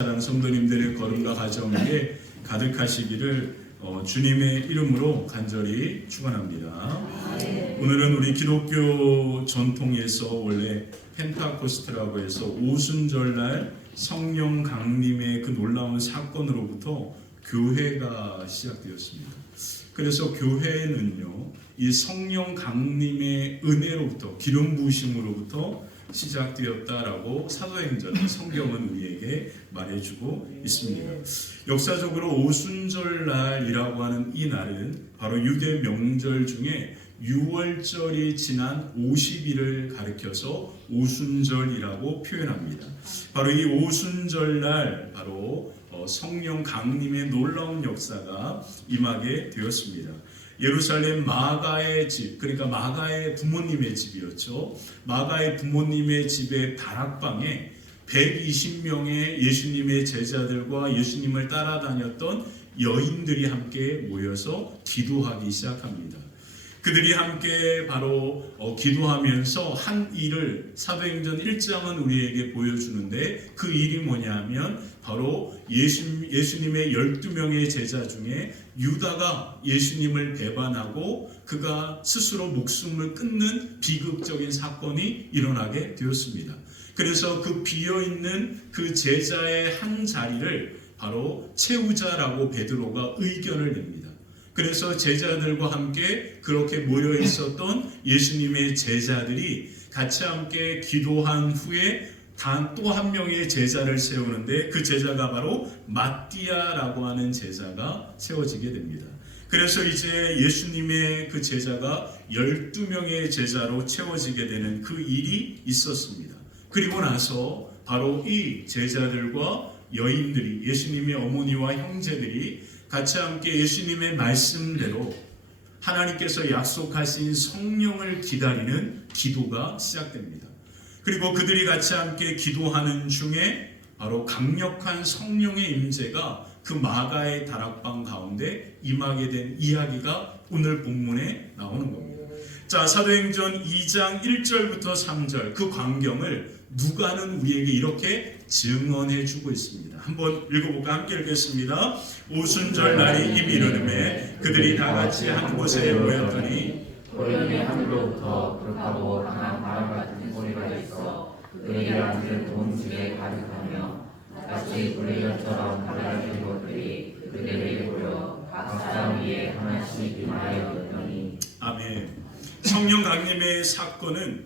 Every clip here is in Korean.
사랑하는 성도님들의 걸음과 가정에 가득하시기를 주님의 이름으로 간절히 축원합니다. 오늘은 우리 기독교 전통에서 원래 펜타코스트라고 해서 오순절날 성령 강림의 그 놀라운 사건으로부터 교회가 시작되었습니다. 그래서 교회는요, 이 성령 강림의 은혜로부터, 기름 부으심으로부터 시작되었다라고 사도행전 성경은 우리에게 말해주고 있습니다. 역사적으로 오순절날이라고 하는 이 날은 바로 유대 명절 중에 6월절이 지난 50일을 가리켜서 오순절이라고 표현합니다. 바로 이 오순절날 바로 성령 강림의 놀라운 역사가 임하게 되었습니다. 예루살렘 마가의 집, 그러니까 마가의 부모님의 집이었죠. 마가의 부모님의 집의 다락방에 120명의 예수님의 제자들과 예수님을 따라다녔던 여인들이 함께 모여서 기도하기 시작합니다. 그들이 함께 바로 기도하면서 한 일을 사도행전 1장은 우리에게 보여주는데, 그 일이 뭐냐면 바로 예수님의 12명의 제자 중에 유다가 예수님을 배반하고 그가 스스로 목숨을 끊는 비극적인 사건이 일어나게 되었습니다. 그래서 그 비어있는 그 제자의 한 자리를 바로 채우자라고 베드로가 의견을 냅니다. 그래서 제자들과 함께 그렇게 모여 있었던 예수님의 제자들이 같이 함께 기도한 후에 단 또 한 명의 제자를 세우는데, 그 제자가 바로 마띠아라고 하는 제자가 세워지게 됩니다. 그래서 이제 예수님의 그 제자가 12명의 제자로 채워지게 되는 그 일이 있었습니다. 그리고 나서 바로 이 제자들과 여인들이, 예수님의 어머니와 형제들이 같이 함께 예수님의 말씀대로 하나님께서 약속하신 성령을 기다리는 기도가 시작됩니다. 그리고 그들이 같이 함께 기도하는 중에 바로 강력한 성령의 임재가 그 마가의 다락방 가운데 임하게 된 이야기가 오늘 본문에 나오는 겁니다. 자, 사도행전 2장 1절부터 3절 그 광경을 누가는 우리에게 이렇게 증언해 주고 있습니다. 한번 읽어볼까? 함께 읽겠습니다. 오순절 날이 이미 이르름에 그들이 다 같이 한 곳에 모였더니 소련의 하늘로부터 극하고 강한 바람 같은 소리가 있어 그들이 앉은 동중에 가득하며 마치 불의처럼 갈라진 것들이 그들에게 보여 각 사람 위에 하나씩 임하여 있더니. 아멘. 성령 강림의 사건은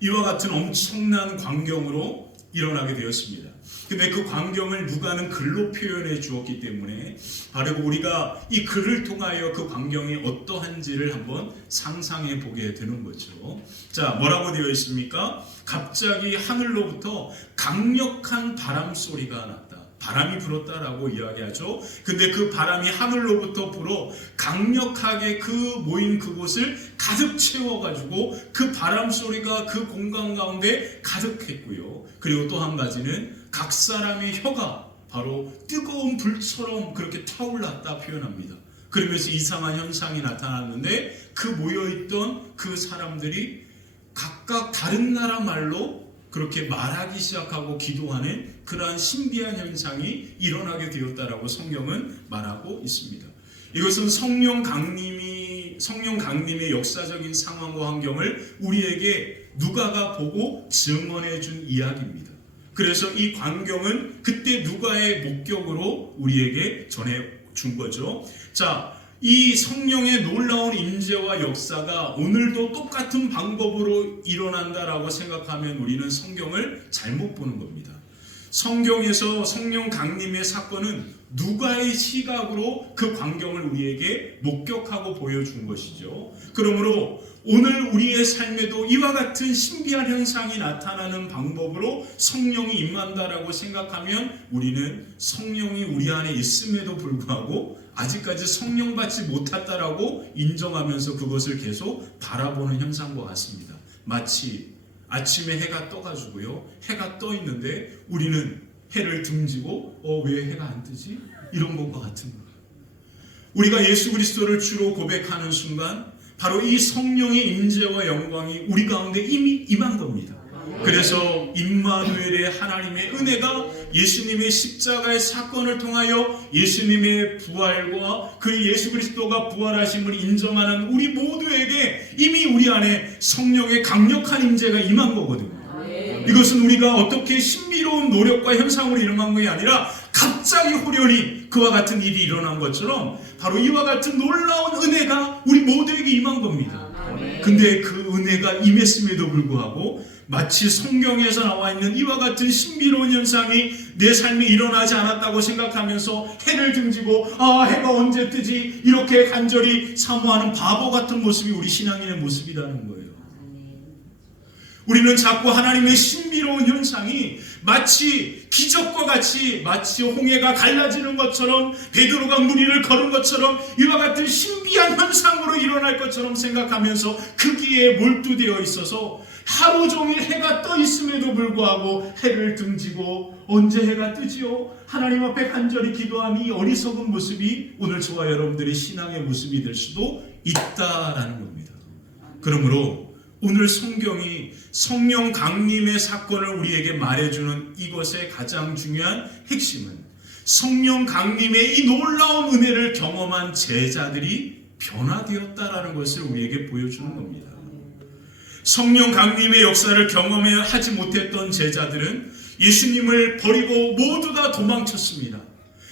이와 같은 엄청난 광경으로 일어나게 되었습니다. 근데 그 광경을 누가는 글로 표현해 주었기 때문에 바로 우리가 이 글을 통하여 그 광경이 어떠한지를 한번 상상해 보게 되는 거죠. 자, 뭐라고 되어 있습니까? 갑자기 하늘로부터 강력한 바람 소리가 났다. 바람이 불었다라고 이야기하죠. 근데 그 바람이 하늘로부터 불어 강력하게 그 모인 그곳을 가득 채워가지고 그 바람 소리가 그 공간 가운데 가득했고요. 그리고 또 한 가지는 각 사람의 혀가 바로 뜨거운 불처럼 그렇게 타올랐다 표현합니다. 그러면서 이상한 현상이 나타났는데, 그 모여있던 그 사람들이 각각 다른 나라 말로 그렇게 말하기 시작하고 기도하는 그러한 신비한 현상이 일어나게 되었다라고 성경은 말하고 있습니다. 이것은 성령 강림의 역사적인 상황과 환경을 우리에게 누가가 보고 증언해 준 이야기입니다. 그래서 이 광경은 그때 누가의 목격으로 우리에게 전해 준 거죠. 자, 이 성령의 놀라운 임재와 역사가 오늘도 똑같은 방법으로 일어난다라고 생각하면 우리는 성경을 잘못 보는 겁니다. 성경에서 성령 강림의 사건은 누가의 시각으로 그 광경을 우리에게 목격하고 보여준 것이죠. 그러므로 오늘 우리의 삶에도 이와 같은 신비한 현상이 나타나는 방법으로 성령이 임한다라고 생각하면 우리는 성령이 우리 안에 있음에도 불구하고 아직까지 성령 받지 못했다라고 인정하면서 그것을 계속 바라보는 현상과 같습니다. 마치 아침에 해가 떠가지고요, 해가 떠 있는데 우리는 해를 등지고 왜 해가 안 뜨지? 이런 것과 같은 거예요. 우리가 예수 그리스도를 주로 고백하는 순간 바로 이 성령의 임재와 영광이 우리 가운데 이미 임한 겁니다. 그래서 임마누엘의 하나님의 은혜가 예수님의 십자가의 사건을 통하여 예수님의 부활과 그 예수 그리스도가 부활하심을 인정하는 우리 모두에게 이미 우리 안에 성령의 강력한 임재가 임한 거거든요. 이것은 우리가 어떻게 신비로운 노력과 현상으로 일어난 것이 아니라 갑자기 호련히 그와 같은 일이 일어난 것처럼 바로 이와 같은 놀라운 은혜가 우리 모두에게 임한 겁니다. 근데 그 은혜가 임했음에도 불구하고 마치 성경에서 나와 있는 이와 같은 신비로운 현상이 내 삶에 일어나지 않았다고 생각하면서 해를 등지고 해가 언제 뜨지 이렇게 간절히 사모하는 바보 같은 모습이 우리 신앙인의 모습이라는 거예요. 우리는 자꾸 하나님의 신비로운 현상이 마치 기적과 같이 마치 홍해가 갈라지는 것처럼 베드로가 물 위를 걸은 것처럼 이와 같은 신비한 현상으로 일어날 것처럼 생각하면서 거기에 몰두되어 있어서 하루 종일 해가 떠 있음에도 불구하고 해를 등지고 언제 해가 뜨지요? 하나님 앞에 간절히 기도함이 어리석은 모습이 오늘 저와 여러분들의 신앙의 모습이 될 수도 있다라는 겁니다. 그러므로 오늘 성경이 성령 강림의 사건을 우리에게 말해주는 이것의 가장 중요한 핵심은 성령 강림의 이 놀라운 은혜를 경험한 제자들이 변화되었다라는 것을 우리에게 보여주는 겁니다. 성령 강림의 역사를 경험하지 못했던 제자들은 예수님을 버리고 모두 다 도망쳤습니다.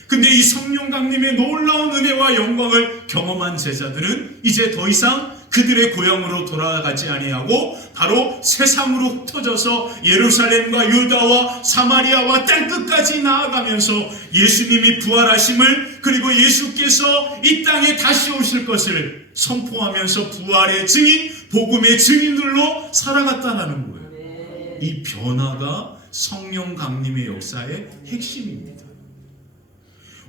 근데 이 성령 강림의 놀라운 은혜와 영광을 경험한 제자들은 이제 더 이상 그들의 고향으로 돌아가지 아니하고 바로 세상으로 흩어져서 예루살렘과 유다와 사마리아와 땅끝까지 나아가면서 예수님이 부활하심을 그리고 예수께서 이 땅에 다시 오실 것을 선포하면서 부활의 증인, 복음의 증인들로 살아갔다는 거예요. 이 변화가 성령 강림의 역사의 핵심입니다.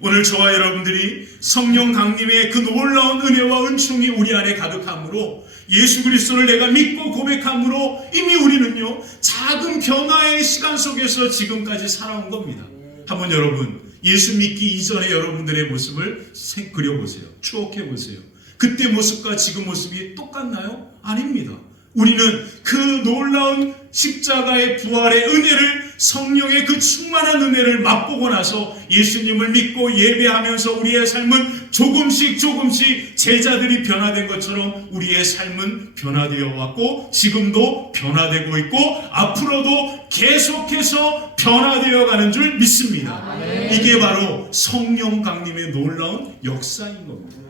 오늘 저와 여러분들이 성령 강림의 그 놀라운 은혜와 은총이 우리 안에 가득함으로 예수 그리스도를 내가 믿고 고백함으로 이미 우리는요 작은 변화의 시간 속에서 지금까지 살아온 겁니다. 한번 여러분 예수 믿기 이전의 여러분들의 모습을 그려보세요. 추억해보세요. 그때 모습과 지금 모습이 똑같나요? 아닙니다. 우리는 그 놀라운 십자가의 부활의 은혜를 성령의 그 충만한 은혜를 맛보고 나서 예수님을 믿고 예배하면서 우리의 삶은 조금씩 제자들이 변화된 것처럼 우리의 삶은 변화되어 왔고 지금도 변화되고 있고 앞으로도 계속해서 변화되어 가는 줄 믿습니다. 이게 바로 성령 강림의 놀라운 역사인 겁니다.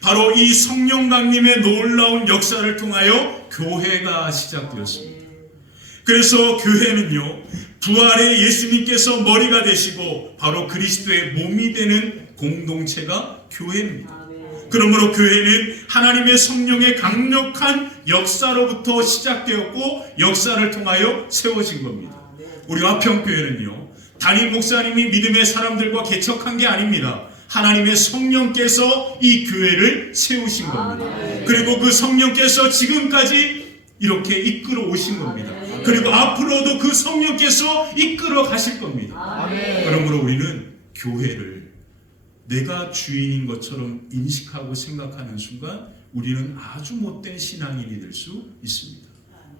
바로 이 성령 강림의 놀라운 역사를 통하여 교회가 시작되었습니다. 그래서 교회는요 부활의 예수님께서 머리가 되시고 바로 그리스도의 몸이 되는 공동체가 교회입니다. 그러므로 교회는 하나님의 성령의 강력한 역사로부터 시작되었고 역사를 통하여 세워진 겁니다. 우리 화평교회는요 담임 목사님이 믿음의 사람들과 개척한 게 아닙니다. 하나님의 성령께서 이 교회를 세우신 겁니다. 그리고 그 성령께서 지금까지 이렇게 이끌어 오신 겁니다. 그리고 앞으로도 그 성령께서 이끌어 가실 겁니다. 그러므로 우리는 교회를 내가 주인인 것처럼 인식하고 생각하는 순간 우리는 아주 못된 신앙인이 될 수 있습니다.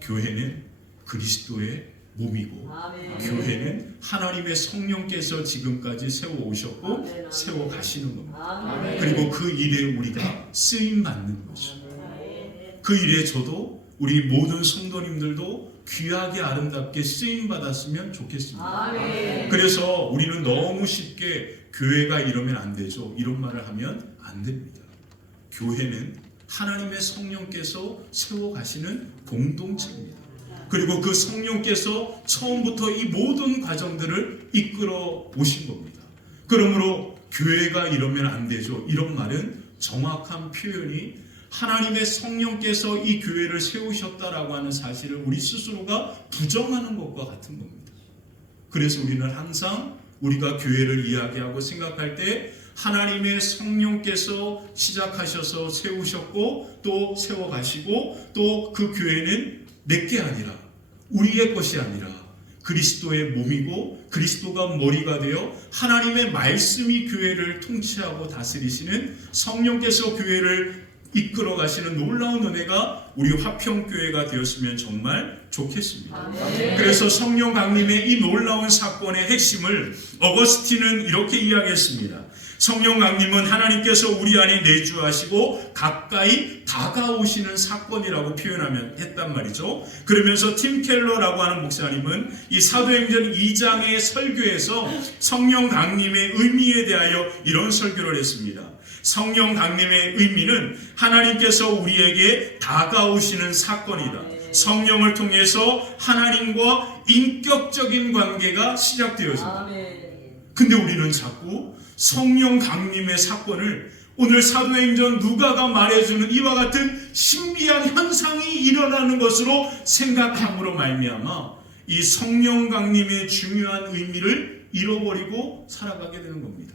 교회는 그리스도의 몸이고 교회는 하나님의 성령께서 지금까지 세워오셨고 세워가시는 겁니다. 그리고 그 일에 우리가 쓰임받는 거죠. 그 일에 저도 우리 모든 성도님들도 귀하게 아름답게 쓰임받았으면 좋겠습니다. 그래서 우리는 너무 쉽게 교회가 이러면 안 되죠 이런 말을 하면 안 됩니다. 교회는 하나님의 성령께서 세워가시는 공동체입니다. 그리고 그 성령께서 처음부터 이 모든 과정들을 이끌어 오신 겁니다. 그러므로 교회가 이러면 안 되죠 이런 말은 정확한 표현이 하나님의 성령께서 이 교회를 세우셨다라고 하는 사실을 우리 스스로가 부정하는 것과 같은 겁니다. 그래서 우리는 항상 우리가 교회를 이야기하고 생각할 때 하나님의 성령께서 시작하셔서 세우셨고 또 세워가시고 또 그 교회는 내게 아니라 우리의 것이 아니라 그리스도의 몸이고 그리스도가 머리가 되어 하나님의 말씀이 교회를 통치하고 다스리시는 성령께서 교회를 이끌어 가시는 놀라운 은혜가 우리 화평교회가 되었으면 정말 좋겠습니다. 그래서 성령 강림의 이 놀라운 사건의 핵심을 어거스틴은 이렇게 이야기했습니다. 성령 강림은 하나님께서 우리 안에 내주하시고 가까이 다가오시는 사건이라고 표현하면 했단 말이죠. 그러면서 팀 켈러라고 하는 목사님은 이 사도행전 2장의 설교에서 성령 강림의 의미에 대하여 이런 설교를 했습니다. 성령 강림의 의미는 하나님께서 우리에게 다가오시는 사건이다. 성령을 통해서 하나님과 인격적인 관계가 시작되어집니다. 근데 우리는 자꾸 성령 강림의 사건을 오늘 사도행전 누가가 말해주는 이와 같은 신비한 현상이 일어나는 것으로 생각함으로 말미암아 이 성령 강림의 중요한 의미를 잃어버리고 살아가게 되는 겁니다.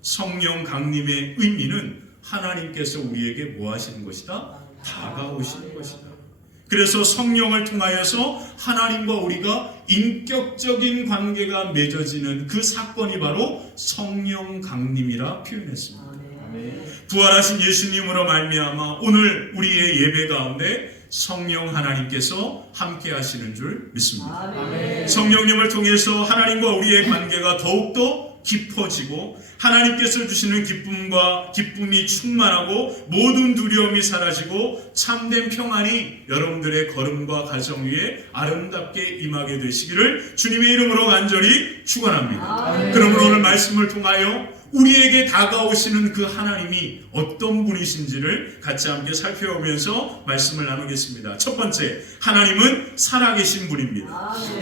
성령 강림의 의미는 하나님께서 우리에게 뭐 하시는 것이다? 다가오시는 것이다. 그래서 성령을 통하여서 하나님과 우리가 인격적인 관계가 맺어지는 그 사건이 바로 성령 강림이라 표현했습니다. 부활하신 예수님으로 말미암아 오늘 우리의 예배 가운데 성령 하나님께서 함께 하시는 줄 믿습니다. 성령님을 통해서 하나님과 우리의 관계가 더욱더 깊어지고 하나님께서 주시는 기쁨이 충만하고 모든 두려움이 사라지고 참된 평안이 여러분들의 걸음과 가정 위에 아름답게 임하게 되시기를 주님의 이름으로 간절히 축원합니다. 그러므로 오늘 말씀을 통하여 우리에게 다가오시는 그 하나님이 어떤 분이신지를 같이 함께 살펴보면서 말씀을 나누겠습니다. 첫 번째, 하나님은 살아계신 분입니다.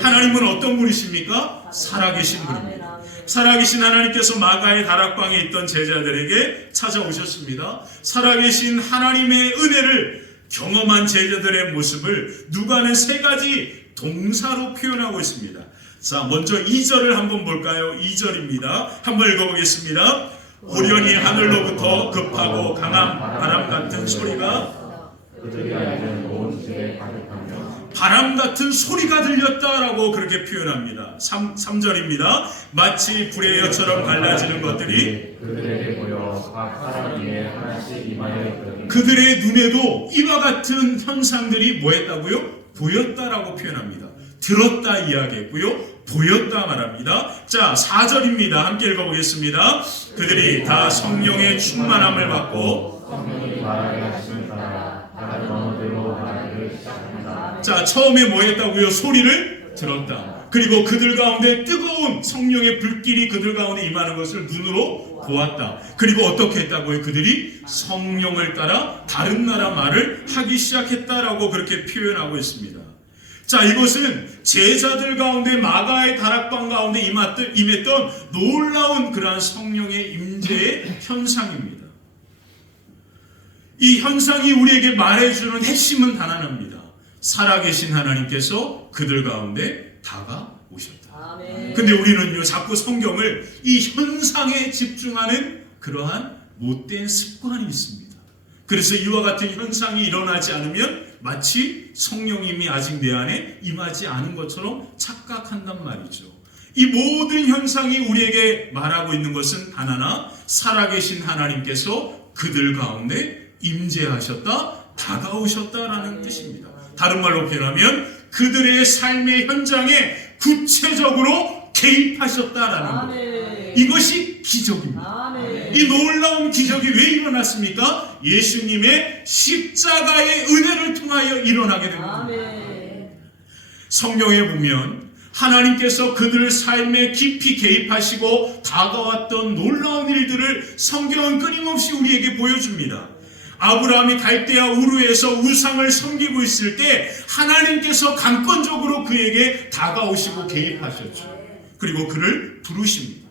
하나님은 어떤 분이십니까? 살아계신 분입니다. 살아계신 하나님께서 마가의 다락방에 있던 제자들에게 찾아오셨습니다. 살아계신 하나님의 은혜를 경험한 제자들의 모습을 누가는 세 가지 동사로 표현하고 있습니다. 자, 먼저 2절을 한번 볼까요? 2절입니다. 한번 읽어보겠습니다. 오련히 하늘로부터 급하고 강한 바람 같은 소리가 그들이 알던 온 집에 가득하며 바람 같은 소리가 들렸다라고 그렇게 표현합니다. 3절입니다. 마치 불의 여처럼 갈라지는 것들이 그들에게 보여 각 사람 위에 하나씩 임하여 있더니 그들의 눈에도 이와 같은 현상들이 뭐했다고요? 보였다라고 표현합니다. 들었다 이야기했고요. 보였다 말합니다. 자, 4절입니다. 함께 읽어보겠습니다. 그들이 다 성령의 충만함을 받고 성령이 말하게 하시는 따라 다른 언어들로 말하기를 시작합니다. 자, 처음에 뭐 했다고요? 소리를 들었다. 그리고 그들 가운데 뜨거운 성령의 불길이 그들 가운데 임하는 것을 눈으로 보았다. 그리고 어떻게 했다고요? 그들이 성령을 따라 다른 나라 말을 하기 시작했다라고 그렇게 표현하고 있습니다. 자, 이것은 제자들 가운데 마가의 다락방 가운데 임했던 놀라운 그러한 성령의 임재의 현상입니다. 이 현상이 우리에게 말해주는 핵심은 단 하나입니다. 살아계신 하나님께서 그들 가운데 다가오셨다. 근데 우리는요, 자꾸 성경을 이 현상에 집중하는 그러한 못된 습관이 있습니다. 그래서 이와 같은 현상이 일어나지 않으면 마치 성령님이 아직 내 안에 임하지 않은 것처럼 착각한단 말이죠. 이 모든 현상이 우리에게 말하고 있는 것은 단 하나, 살아계신 하나님께서 그들 가운데 임재하셨다, 다가오셨다라는 뜻입니다. 다른 말로 표현하면 그들의 삶의 현장에 구체적으로 개입하셨다라는 것. 이것이 기적입니다. 이 놀라운 기적이 왜 일어났습니까? 예수님의 십자가의 은혜를 통하여 일어나게 된 겁니다. 성경에 보면 하나님께서 그들 삶에 깊이 개입하시고 다가왔던 놀라운 일들을 성경은 끊임없이 우리에게 보여줍니다. 아브라함이 갈대아 우르에서 우상을 섬기고 있을 때 하나님께서 강권적으로 그에게 다가오시고 개입하셨죠. 그리고 그를 부르십니다.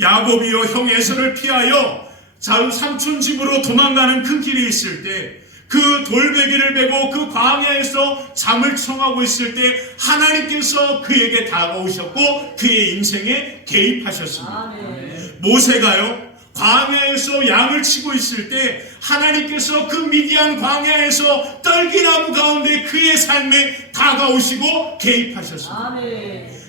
야곱이요 형 에서를 피하여 삼촌 집으로 도망가는 그 길에 있을 때 그 돌베개를 베고 그 광야에서 잠을 청하고 있을 때 하나님께서 그에게 다가오셨고 그의 인생에 개입하셨습니다. 모세가요 광야에서 양을 치고 있을 때 하나님께서 그 미디안 광야에서 떨기나무 가운데 그의 삶에 다가오시고 개입하셨습니다.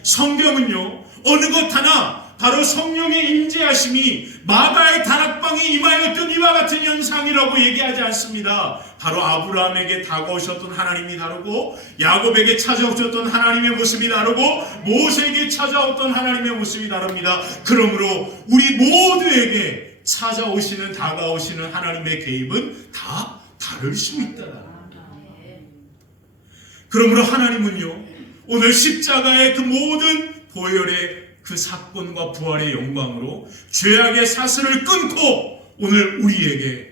성경은요 어느 것 하나 바로 성령의 임재하심이 마가의 다락방에 임하였던 이와 같은 현상이라고 얘기하지 않습니다. 바로 아브라함에게 다가오셨던 하나님이 다르고 야곱에게 찾아오셨던 하나님의 모습이 다르고 모세에게 찾아왔던 하나님의 모습이 다릅니다. 그러므로 우리 모두에게 찾아오시는 다가오시는 하나님의 개입은 다 다를 수 있다. 그러므로 하나님은요, 오늘 십자가의 그 모든 보혈의 그 사건과 부활의 영광으로 죄악의 사슬을 끊고 오늘 우리에게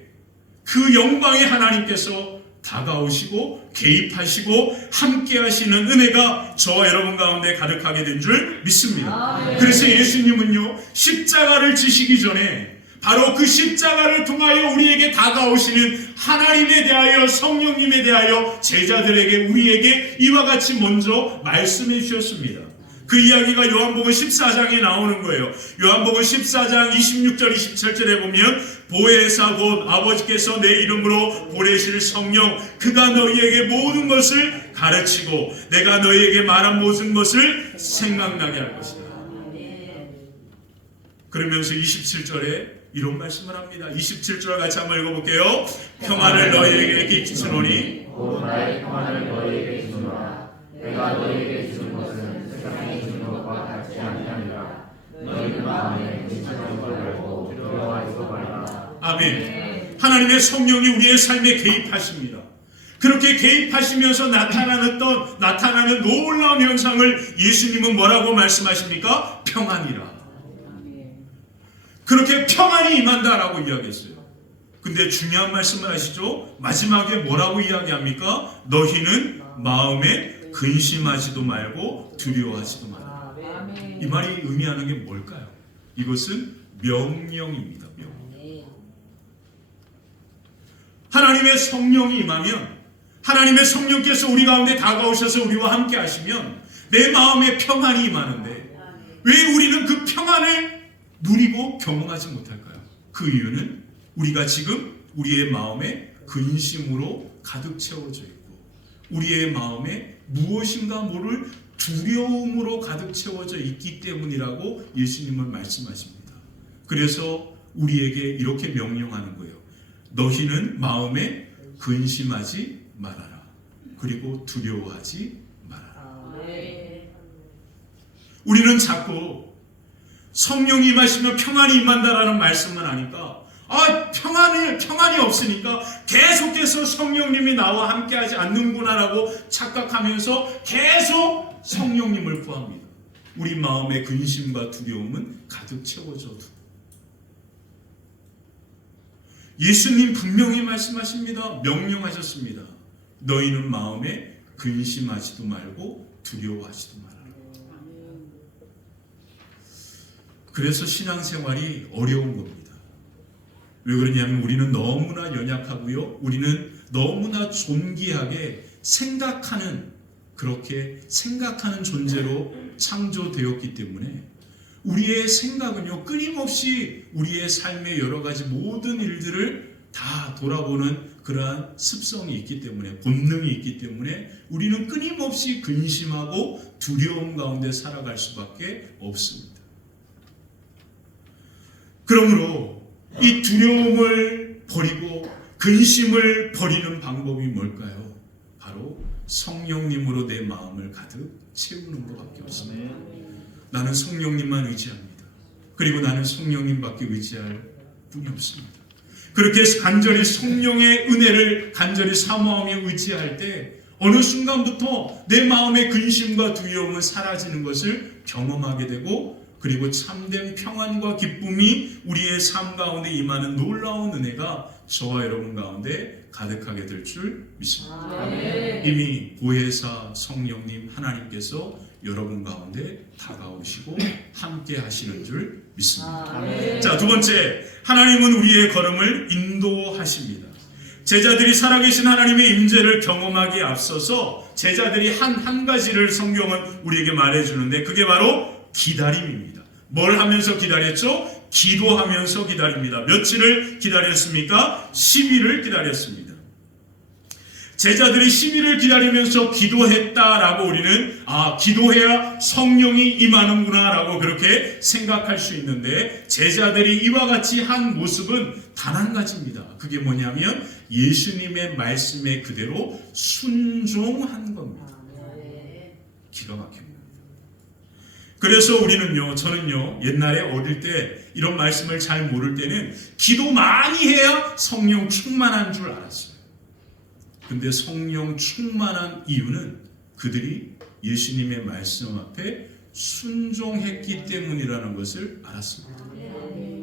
그 영광의 하나님께서 다가오시고 개입하시고 함께 하시는 은혜가 저와 여러분 가운데 가득하게 된 줄 믿습니다. 그래서 예수님은요, 십자가를 지시기 전에 바로 그 십자가를 통하여 우리에게 다가오시는 하나님에 대하여 성령님에 대하여 제자들에게 우리에게 이와 같이 먼저 말씀해 주셨습니다. 그 이야기가 요한복음 14장에 나오는 거예요. 요한복음 14장 26절 27절에 보면 보혜사 곧 아버지께서 내 이름으로 보내실 성령 그가 너희에게 모든 것을 가르치고 내가 너희에게 말한 모든 것을 생각나게 할 것이다. 그러면서 27절에 이런 말씀을 합니다. 27절 같이 한번 읽어볼게요. 평안을 너희에게 끼치노니 곧 나의 평안을 너희에게 주노라. 내가 너희에게 주는 것은 세상이 주는 것과 같지 아니하니라. 너희는 마음에 괜찮은 걸 알고 두려워하지도 말라. 아멘. 하나님의 성령이 우리의 삶에 개입하십니다. 그렇게 개입하시면서 나타나는 놀라운 현상을 예수님은 뭐라고 말씀하십니까? 평안이라. 그렇게 평안이 임한다라고 이야기했어요. 근데 중요한 말씀을 하시죠. 마지막에 뭐라고 이야기합니까? 너희는 마음에 근심하지도 말고 두려워하지도 말라. 이 말이 의미하는 게 뭘까요? 이것은 명령입니다. 명령. 하나님의 성령이 임하면, 하나님의 성령께서 우리 가운데 다가오셔서 우리와 함께 하시면 내 마음에 평안이 임하는데 왜 우리는 그 평안을 누리고 경험하지 못할까요? 그 이유는 우리가 지금 우리의 마음에 근심으로 가득 채워져 있고 우리의 마음에 무엇인가 모를 두려움으로 가득 채워져 있기 때문이라고 예수님은 말씀하십니다. 그래서 우리에게 이렇게 명령하는 거예요. 너희는 마음에 근심하지 말아라. 그리고 두려워하지 말아라. 우리는 자꾸 성령이 임하시면 평안이 임한다라는 말씀만 하니까 평안이 없으니까 계속해서 성령님이 나와 함께하지 않는구나라고 착각하면서 계속 성령님을 구합니다. 우리 마음의 근심과 두려움은 가득 채워져도 예수님 분명히 말씀하십니다. 명령하셨습니다. 너희는 마음에 근심하지도 말고 두려워하지도 말아라. 그래서 신앙생활이 어려운 겁니다. 왜 그러냐면 우리는 너무나 연약하고요. 우리는 너무나 존귀하게 그렇게 생각하는 존재로 창조되었기 때문에 우리의 생각은요, 끊임없이 우리의 삶의 여러 가지 모든 일들을 다 돌아보는 그러한 습성이 있기 때문에, 본능이 있기 때문에 우리는 끊임없이 근심하고 두려움 가운데 살아갈 수밖에 없습니다. 그러므로 이 두려움을 버리고 근심을 버리는 방법이 뭘까요? 바로 성령님으로 내 마음을 가득 채우는 것밖에 없습니다. 나는 성령님만 의지합니다. 그리고 나는 성령님밖에 의지할 분이 없습니다. 그렇게 간절히 성령의 은혜를 간절히 사모하며 의지할 때 어느 순간부터 내 마음의 근심과 두려움은 사라지는 것을 경험하게 되고 그리고 참된 평안과 기쁨이 우리의 삶 가운데 임하는 놀라운 은혜가 저와 여러분 가운데 가득하게 될 줄 믿습니다. 이미 보혜사 성령님 하나님께서 여러분 가운데 다가오시고 함께 하시는 줄 믿습니다. 자, 두 번째, 하나님은 우리의 걸음을 인도하십니다. 제자들이 살아계신 하나님의 임재를 경험하기에 앞서서 제자들이 한 가지를 성경은 우리에게 말해주는데 그게 바로 기다림입니다. 뭘 하면서 기다렸죠? 기도하면서 기다립니다. 며칠을 기다렸습니까? 10일을 기다렸습니다. 제자들이 10일을 기다리면서 기도했다라고 우리는 기도해야 성령이 임하는구나 라고 그렇게 생각할 수 있는데, 제자들이 이와 같이 한 모습은 단 한 가지입니다. 그게 뭐냐면 예수님의 말씀에 그대로 순종한 겁니다. 기가 막힙니다. 그래서 우리는요, 저는요, 옛날에 어릴 때 이런 말씀을 잘 모를 때는 기도 많이 해야 성령 충만한 줄 알았어요. 근데 성령 충만한 이유는 그들이 예수님의 말씀 앞에 순종했기 때문이라는 것을 알았습니다.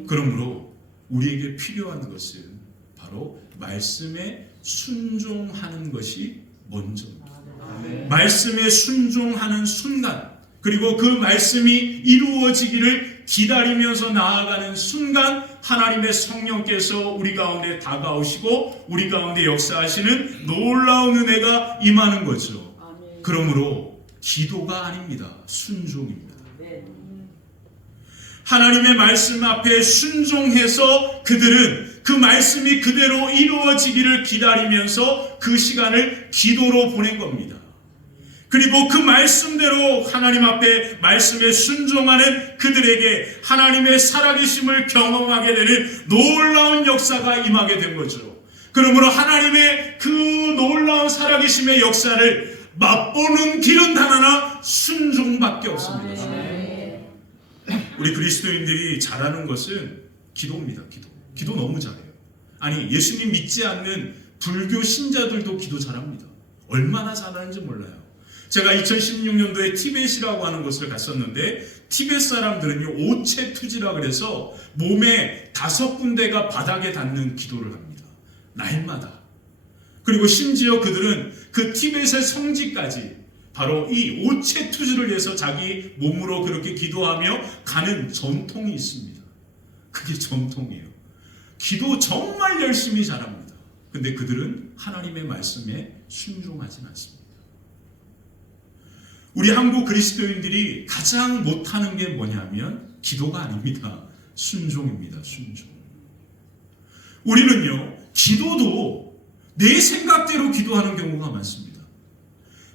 그러므로 우리에게 필요한 것은 바로 말씀에 순종하는 것이 먼저입니다. 말씀에 순종하는 순간, 그리고 그 말씀이 이루어지기를 기다리면서 나아가는 순간 하나님의 성령께서 우리 가운데 다가오시고 우리 가운데 역사하시는 놀라운 은혜가 임하는 거죠. 그러므로 기도가 아닙니다. 순종입니다. 하나님의 말씀 앞에 순종해서 그들은 그 말씀이 그대로 이루어지기를 기다리면서 그 시간을 기도로 보낸 겁니다. 그리고 그 말씀대로 하나님 앞에 말씀에 순종하는 그들에게 하나님의 살아계심을 경험하게 되는 놀라운 역사가 임하게 된 거죠. 그러므로 하나님의 그 놀라운 살아계심의 역사를 맛보는 길은 단 하나, 순종밖에 없습니다. 우리 그리스도인들이 잘하는 것은 기도입니다. 기도 너무 잘해요. 아니, 예수님 믿지 않는 불교 신자들도 기도 잘합니다. 얼마나 잘하는지 몰라요. 제가 2016년도에 티벳이라고 하는 곳을 갔었는데, 티벳 사람들은요, 오체투지라 그래서 몸에 5군데가 바닥에 닿는 기도를 합니다. 날마다. 그리고 심지어 그들은 그 티벳의 성지까지 바로 이 오체투지를 위해서 자기 몸으로 그렇게 기도하며 가는 전통이 있습니다. 그게 전통이에요. 기도 정말 열심히 잘합니다. 근데 그들은 하나님의 말씀에 순종하지 않습니다. 우리 한국 그리스도인들이 가장 못하는 게 뭐냐면 기도가 아닙니다. 순종입니다. 순종. 우리는요, 기도도 내 생각대로 기도하는 경우가 많습니다.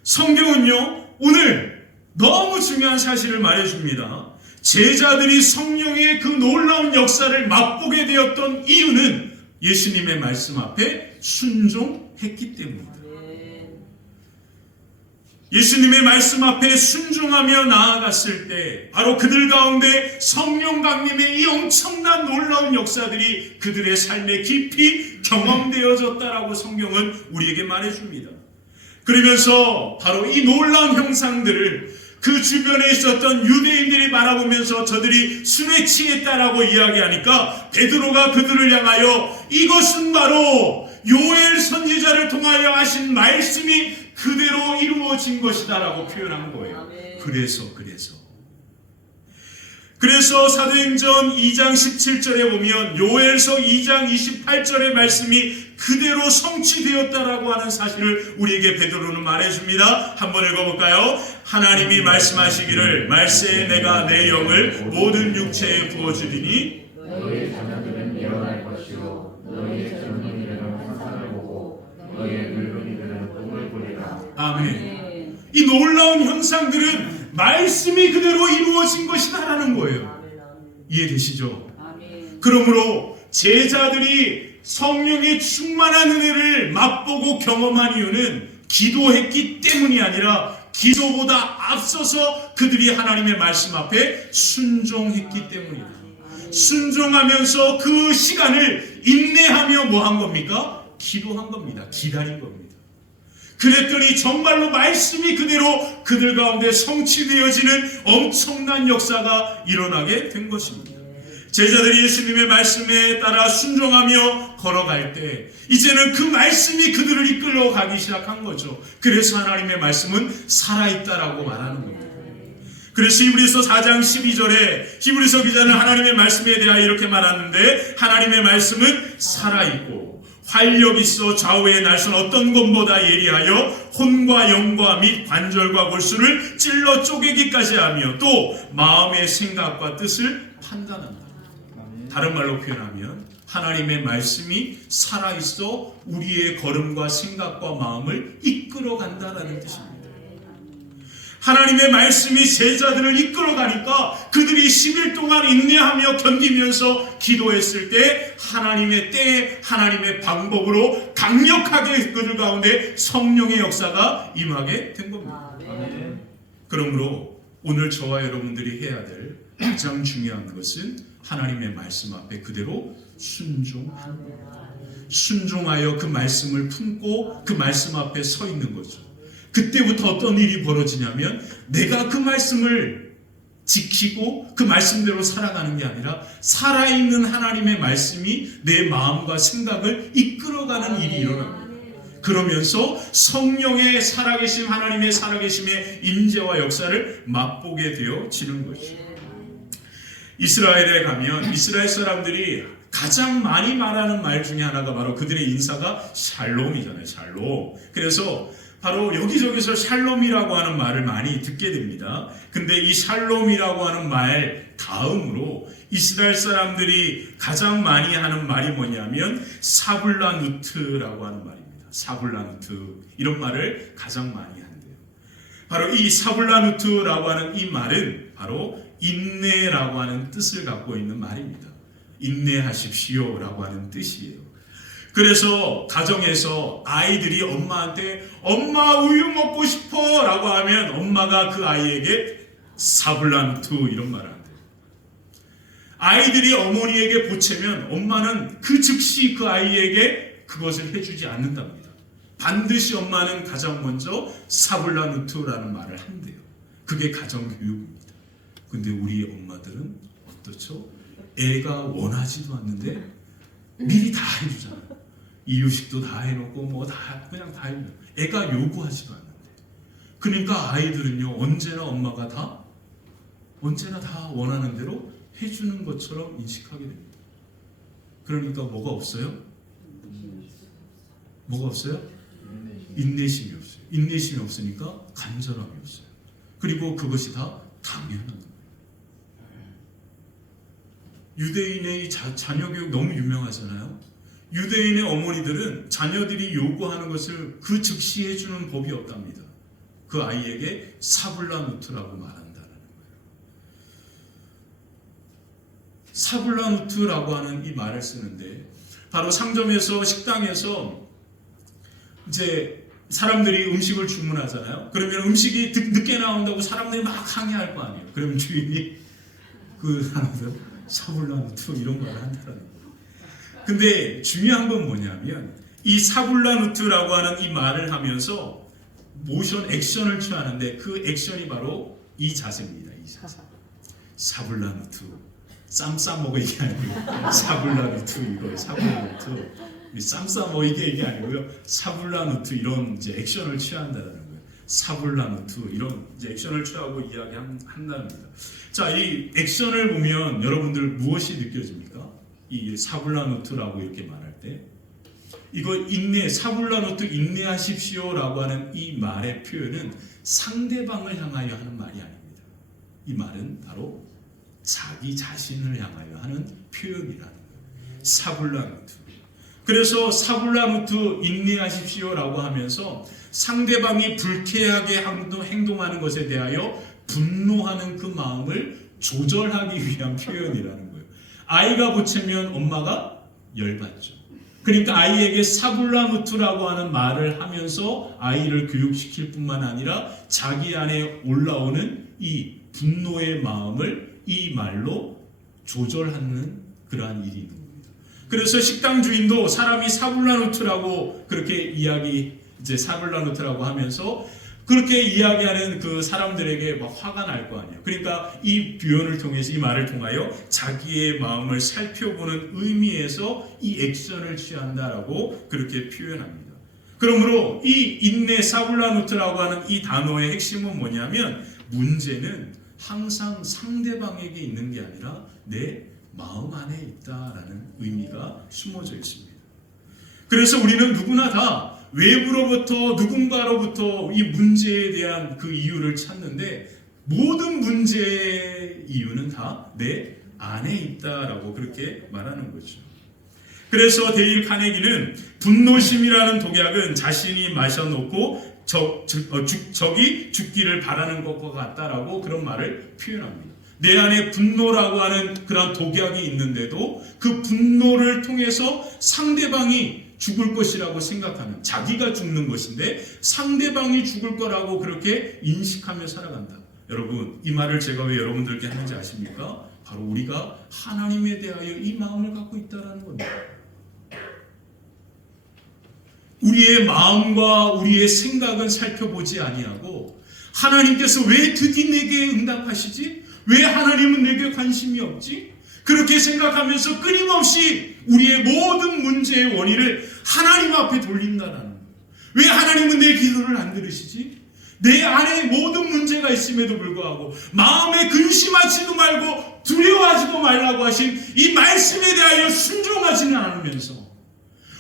성경은요, 오늘 너무 중요한 사실을 말해줍니다. 제자들이 성령의 그 놀라운 역사를 맛보게 되었던 이유는 예수님의 말씀 앞에 순종했기 때문입니다. 예수님의 말씀 앞에 순종하며 나아갔을 때 바로 그들 가운데 성령 강림의 이 엄청난 놀라운 역사들이 그들의 삶에 깊이 경험되어졌다라고 성경은 우리에게 말해줍니다. 그러면서 바로 이 놀라운 형상들을 그 주변에 있었던 유대인들이 바라보면서 저들이 술에 취했다라고 이야기하니까 베드로가 그들을 향하여 이것은 바로 요엘 선지자를 통하여 하신 말씀이 그대로 이루어진 것이다라고 표현한 거예요. 그래서 사도행전 2장 17절에 보면 요엘서 2장 28절의 말씀이 그대로 성취되었다라고 하는 사실을 우리에게 베드로는 말해줍니다. 한번 읽어볼까요? 하나님이 말씀하시기를 말세에 내가 내 영을 모든 육체에 부어주리니 너희의 자녀들은 일어날 것이요 너희의 젊은이들은 환상을 보고 너희의 늙은이들은 꿈을 꾸리라. 아멘. 이 놀라운 현상들은 말씀이 그대로 이루어진 것이다라는 거예요. 이해되시죠? 그러므로 제자들이 성령의 충만한 은혜를 맛보고 경험한 이유는 기도했기 때문이 아니라 기도보다 앞서서 그들이 하나님의 말씀 앞에 순종했기 때문이다. 순종하면서 그 시간을 인내하며 뭐 한 겁니까? 기도한 겁니다. 기다린 겁니다. 그랬더니 정말로 말씀이 그대로 그들 가운데 성취되어지는 엄청난 역사가 일어나게 된 것입니다. 제자들이 예수님의 말씀에 따라 순종하며 걸어갈 때 이제는 그 말씀이 그들을 이끌어 가기 시작한 거죠. 그래서 하나님의 말씀은 살아있다라고 말하는 겁니다. 그래서 히브리서 4장 12절에 히브리서 기자는 하나님의 말씀에 대하여 이렇게 말하는데 하나님의 말씀은 살아있고 활력 있어 좌우의 날선 어떤 것보다 예리하여 혼과 영과 및 관절과 골수를 찔러 쪼개기까지 하며 또 마음의 생각과 뜻을 판단한다. 다른 말로 표현하면 하나님의 말씀이 살아있어 우리의 걸음과 생각과 마음을 이끌어간다라는 뜻입니다. 하나님의 말씀이 제자들을 이끌어가니까 그들이 10일 동안 인내하며 견디면서 기도했을 때 하나님의 때에 하나님의 방법으로 강력하게 그들 가운데 성령의 역사가 임하게 된 겁니다. 그러므로 오늘 저와 여러분들이 해야 될 가장 중요한 것은 하나님의 말씀 앞에 그대로 순종하여 그 말씀을 품고 그 말씀 앞에 서 있는 거죠. 그때부터 어떤 일이 벌어지냐면 내가 그 말씀을 지키고 그 말씀대로 살아가는 게 아니라 살아있는 하나님의 말씀이 내 마음과 생각을 이끌어가는 일이 일어납니다. 그러면서 성령의 살아계심, 하나님의 살아계심의 임재와 역사를 맛보게 되어지는 것이죠. 이스라엘에 가면 이스라엘 사람들이 가장 많이 말하는 말 중에 하나가 바로 그들의 인사가 샬롬이잖아요. 샬롬. 그래서 바로 여기저기서 샬롬이라고 하는 말을 많이 듣게 됩니다. 근데 이 샬롬이라고 하는 말 다음으로 이스라엘 사람들이 가장 많이 하는 말이 뭐냐면 사불라누트라고 하는 말입니다. 사불라누트, 이런 말을 가장 많이 한대요. 바로 이 사불라누트라고 하는 이 말은 바로 인내라고 하는 뜻을 갖고 있는 말입니다. 인내하십시오 라고 하는 뜻이에요. 그래서 가정에서 아이들이 엄마한테 엄마 우유 먹고 싶어 라고 하면 엄마가 그 아이에게 사불란투 이런 말을 한대요. 아이들이 어머니에게 보채면 엄마는 그 즉시 그 아이에게 그것을 해주지 않는답니다. 반드시 엄마는 가장 먼저 사불라누투라는 말을 한대요. 그게 가정교육입니다. 근데 우리 엄마들은 어떻죠? 애가 원하지도 않는데 미리 다 해주잖아요. 이유식도 다 해놓고 뭐 다 그냥 다 해줘요. 애가 요구하지도 않는데. 그러니까 아이들은요 언제나 엄마가 다 원하는 대로 해주는 것처럼 인식하게 됩니다. 그러니까 뭐가 없어요? 뭐가 없어요? 인내심이 없어요. 인내심이 없으니까 간절함이 없어요. 그리고 그것이 다 당연한 거예요. 유대인의 자녀 교육 너무 유명하잖아요. 유대인의 어머니들은 자녀들이 요구하는 것을 그 즉시 해주는 법이 없답니다. 그 아이에게 사불라누트라고 말한다는 거예요. 사불라누트라고 하는 이 말을 쓰는데 바로 상점에서 식당에서 이제 사람들이 음식을 주문하잖아요. 그러면 음식이 늦게 나온다고 사람들이 막 항의할 거 아니에요. 그러면 주인이 그 사람들 사불라누트 이런 말을 한다는 거예요. 근데 중요한 건 뭐냐면 이 사불라누트라고 하는 이 말을 하면서 모션 액션을 취하는데 그 액션이 바로 이 자세입니다. 이 자세. 사불라누트. 쌈 싸먹기 아니고 사불라누트 이거 사불라누트. 쌈 싸먹기 이게 아니고요. 사불라누트 이런 이제 액션을 취한다는 거예요. 사불라누트 이런 이제 액션을 취하고 이야기한답니다. 자, 이 액션을 보면 여러분들 무엇이 느껴집니까? 이 사불라누트라고 이렇게 말할 때 이거 인내, 사불라누트 인내하십시오라고 하는 이 말의 표현은 상대방을 향하여 하는 말이 아닙니다. 이 말은 바로 자기 자신을 향하여 하는 표현이라는 거예요. 사불라누트. 그래서 사불라누트 인내하십시오라고 하면서 상대방이 불쾌하게 행동하는 것에 대하여 분노하는 그 마음을 조절하기 위한 표현이라는 거예요. 아이가 보채면 엄마가 열받죠. 그러니까 아이에게 사불라누트라고 하는 말을 하면서 아이를 교육시킬 뿐만 아니라 자기 안에 올라오는 이 분노의 마음을 이 말로 조절하는 그러한 일이 있는 겁니다. 그래서 식당 주인도 사람이 사불라누트라고 그렇게 이제 사불라누트라고 하면서 그렇게 이야기하는 그 사람들에게 막 화가 날 거 아니에요. 그러니까 이 표현을 통해서 이 말을 통하여 자기의 마음을 살펴보는 의미에서 이 액션을 취한다라고 그렇게 표현합니다. 그러므로 이 인내 사불라누트라고 하는 이 단어의 핵심은 뭐냐면 문제는 항상 상대방에게 있는 게 아니라 내 마음 안에 있다라는 의미가 숨어져 있습니다. 그래서 우리는 누구나 다 외부로부터 누군가로부터 이 문제에 대한 그 이유를 찾는데 모든 문제의 이유는 다 내 안에 있다라고 그렇게 말하는 거죠. 그래서 데일 카네기는 분노심이라는 독약은 자신이 마셔놓고 적이 죽기를 바라는 것과 같다라고 그런 말을 표현합니다. 내 안에 분노라고 하는 그런 독약이 있는데도 그 분노를 통해서 상대방이 죽을 것이라고 생각하는, 자기가 죽는 것인데 상대방이 죽을 거라고 그렇게 인식하며 살아간다. 여러분, 이 말을 제가 왜 여러분들께 하는지 아십니까? 바로 우리가 하나님에 대하여 이 마음을 갖고 있다는 겁니다. 우리의 마음과 우리의 생각은 살펴보지 아니하고 하나님께서 왜 드디 내게 응답하시지? 왜 하나님은 내게 관심이 없지? 그렇게 생각하면서 끊임없이 우리의 모든 문제의 원인을 하나님 앞에 돌린다는 거예요. 왜 하나님은 내 기도를 안 들으시지? 내 안에 모든 문제가 있음에도 불구하고 마음에 근심하지도 말고 두려워하지도 말라고 하신 이 말씀에 대하여 순종하지는 않으면서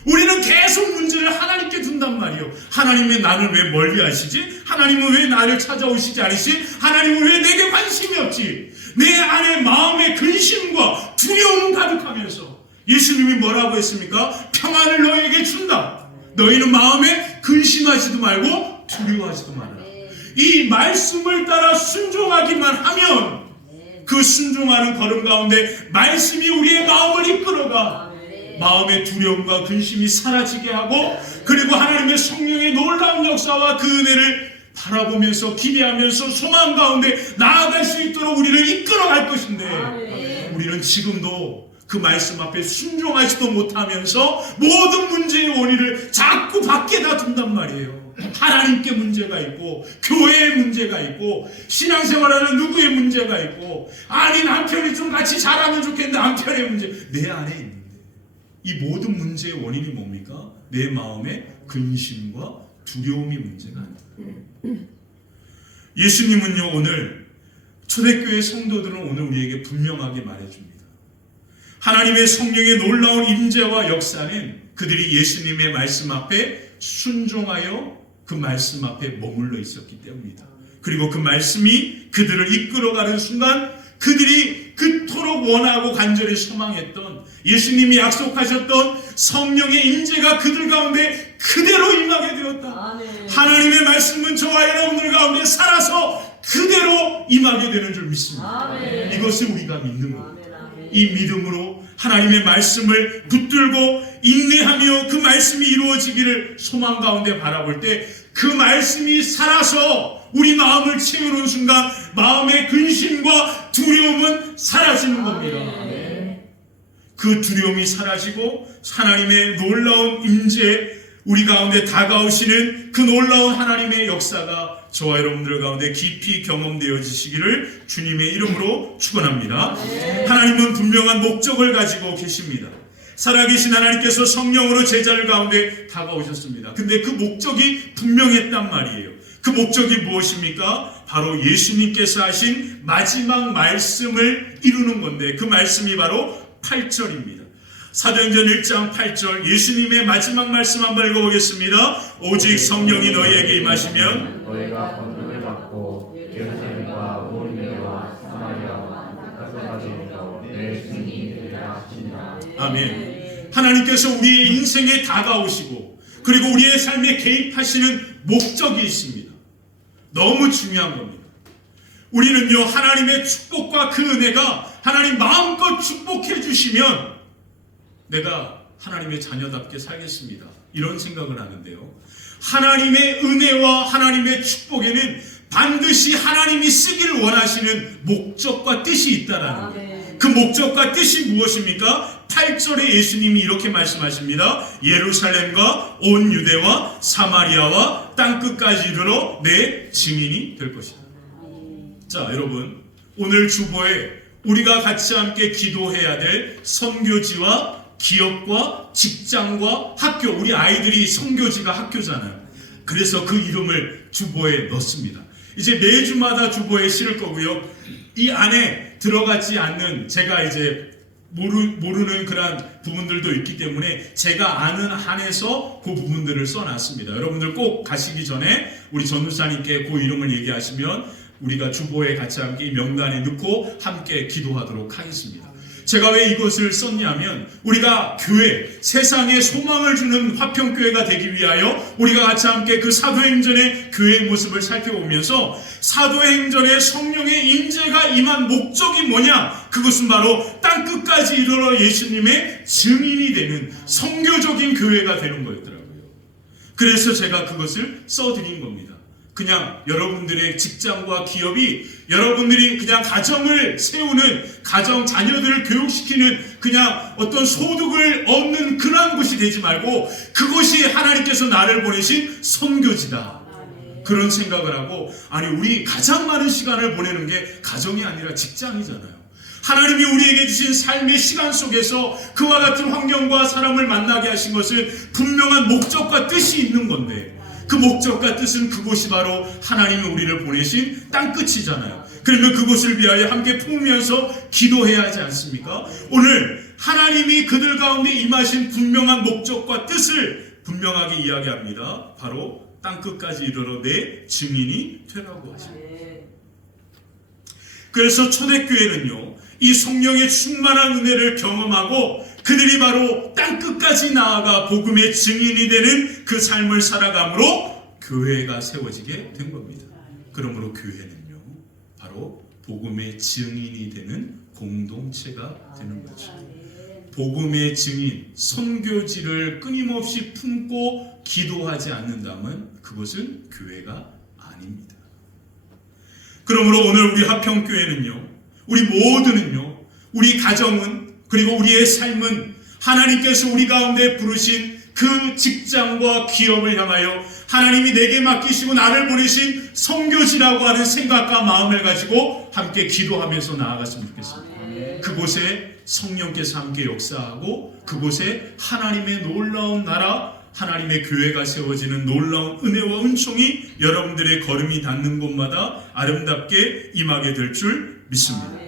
우리는 계속 문제를 하나님께 둔단 말이에요. 하나님은 나를 왜 멀리 하시지? 하나님은 왜 나를 찾아오시지 않으시? 하나님은 왜 내게 관심이 없지? 내 안에 마음의 근심과 두려움 가득하면서 예수님이 뭐라고 했습니까? 평안을 너에게 준다. 너희는 마음에 근심하지도 말고 두려워하지도 말아라. 이 말씀을 따라 순종하기만 하면 그 순종하는 걸음 가운데 말씀이 우리의 마음을 이끌어가 마음의 두려움과 근심이 사라지게 하고, 그리고 하나님의 성령의 놀라운 역사와 그 은혜를 바라보면서 기대하면서 소망 가운데 나아갈 수 있도록 우리를 이끌어갈 것인데, 우리는 지금도 그 말씀 앞에 순종하지도 못하면서 모든 문제의 원인을 자꾸 밖에다 둔단 말이에요. 하나님께 문제가 있고, 교회에 문제가 있고, 신앙생활하는 누구의 문제가 있고, 아니 남편이 좀 같이 잘하면 좋겠는데 남편의 문제, 내 안에 있는 이 모든 문제의 원인이 뭡니까? 내 마음의 근심과 두려움이 문제가 아닙니다. 예수님은요, 오늘 초대교회 성도들은 오늘 우리에게 분명하게 말해줍니다. 하나님의 성령의 놀라운 임재와 역사는 그들이 예수님의 말씀 앞에 순종하여 그 말씀 앞에 머물러 있었기 때문이다. 그리고 그 말씀이 그들을 이끌어가는 순간 그들이 그토록 원하고 간절히 소망했던 예수님이 약속하셨던 성령의 임재가 그들 가운데 그대로 임하게 되었다. 하나님의 말씀은 저와 여러분들 가운데 살아서 그대로 임하게 되는 줄 믿습니다. 이것을 우리가 믿는 겁니다. 이 믿음으로 하나님의 말씀을 붙들고 인내하며 그 말씀이 이루어지기를 소망 가운데 바라볼 때 그 말씀이 살아서 우리 마음을 채우는 순간 마음의 근심과 두려움은 사라지는 겁니다. 그 두려움이 사라지고 하나님의 놀라운 임재, 우리 가운데 다가오시는 그 놀라운 하나님의 역사가 저와 여러분들 가운데 깊이 경험되어지시기를 주님의 이름으로 축원합니다. 하나님은 분명한 목적을 가지고 계십니다. 살아계신 하나님께서 성령으로 제자들 가운데 다가오셨습니다. 근데 그 목적이 분명했단 말이에요. 그 목적이 무엇입니까? 바로 예수님께서 하신 마지막 말씀을 이루는 건데, 그 말씀이 바로 8절입니다. 사도행전 1장 8절 예수님의 마지막 말씀 한번 읽어보겠습니다. 오직 성령이 너희에게 임하시면 너희가 권능을 받고 예루살렘과 온 유대와 사마리아와 끝까지 내 증인이 되리라 하시니라. 아멘. 하나님께서 우리의 인생에 다가오시고 그리고 우리의 삶에 개입하시는 목적이 있습니다. 너무 중요한 겁니다. 우리는요, 하나님의 축복과 그 은혜가 하나님 마음껏 축복해 주시면 내가 하나님의 자녀답게 살겠습니다, 이런 생각을 하는데요, 하나님의 은혜와 하나님의 축복에는 반드시 하나님이 쓰기를 원하시는 목적과 뜻이 있다라는 거예요. 그 목적과 뜻이 무엇입니까? 8절에 예수님이 이렇게 말씀하십니다. 예루살렘과 온 유대와 사마리아와 땅끝까지 이르러 내 증인이 될 것이다. 자, 여러분, 오늘 주보에 우리가 같이 함께 기도해야 될 선교지와 기업과 직장과 학교, 우리 아이들이 선교지가 학교잖아요. 그래서 그 이름을 주보에 넣습니다. 이제 매주마다 주보에 실을 거고요. 이 안에 들어가지 않는, 제가 이제 모르는 그런 부분들도 있기 때문에 제가 아는 한에서 그 부분들을 써놨습니다. 여러분들 꼭 가시기 전에 우리 전도사님께 그 이름을 얘기하시면 우리가 주보에 같이 함께 명단에 넣고 함께 기도하도록 하겠습니다. 제가 왜 이것을 썼냐면 우리가 교회, 세상에 소망을 주는 화평교회가 되기 위하여 우리가 같이 함께 그 사도행전의 교회의 모습을 살펴보면서 사도행전의 성령의 인재가 임한 목적이 뭐냐? 그것은 바로 땅끝까지 이르러 예수님의 증인이 되는 선교적인 교회가 되는 거였더라고요. 그래서 제가 그것을 써드린 겁니다. 그냥 여러분들의 직장과 기업이 여러분들이 그냥 가정을 세우는, 가정 자녀들을 교육시키는 그냥 어떤 소득을 얻는 그러한 곳이 되지 말고 그것이 하나님께서 나를 보내신 선교지다. 그런 생각을 하고, 아니 우리 가장 많은 시간을 보내는 게 가정이 아니라 직장이잖아요. 하나님이 우리에게 주신 삶의 시간 속에서 그와 같은 환경과 사람을 만나게 하신 것은 분명한 목적과 뜻이 있는 건데, 그 목적과 뜻은 그곳이 바로 하나님이 우리를 보내신 땅끝이잖아요. 그러면 그곳을 위하여 함께 품으면서 기도해야 하지 않습니까? 오늘 하나님이 그들 가운데 임하신 분명한 목적과 뜻을 분명하게 이야기합니다. 바로 땅끝까지 이르러 내 증인이 되라고 하십니다. 그래서 초대교회는요, 이 성령의 충만한 은혜를 경험하고 그들이 바로 땅끝까지 나아가 복음의 증인이 되는 그 삶을 살아감으로 교회가 세워지게 된 겁니다. 그러므로 교회는요, 바로 복음의 증인이 되는 공동체가 되는 거죠. 복음의 증인, 선교지를 끊임없이 품고 기도하지 않는다면 그것은 교회가 아닙니다. 그러므로 오늘 우리 화평교회는요, 우리 모두는요, 우리 가정은, 그리고 우리의 삶은 하나님께서 우리 가운데 부르신 그 직장과 기업을 향하여 하나님이 내게 맡기시고 나를 보내신 선교지라고 하는 생각과 마음을 가지고 함께 기도하면서 나아갔으면 좋겠습니다. 그곳에 성령께서 함께 역사하고 그곳에 하나님의 놀라운 나라, 하나님의 교회가 세워지는 놀라운 은혜와 은총이 여러분들의 걸음이 닿는 곳마다 아름답게 임하게 될 줄 믿습니다.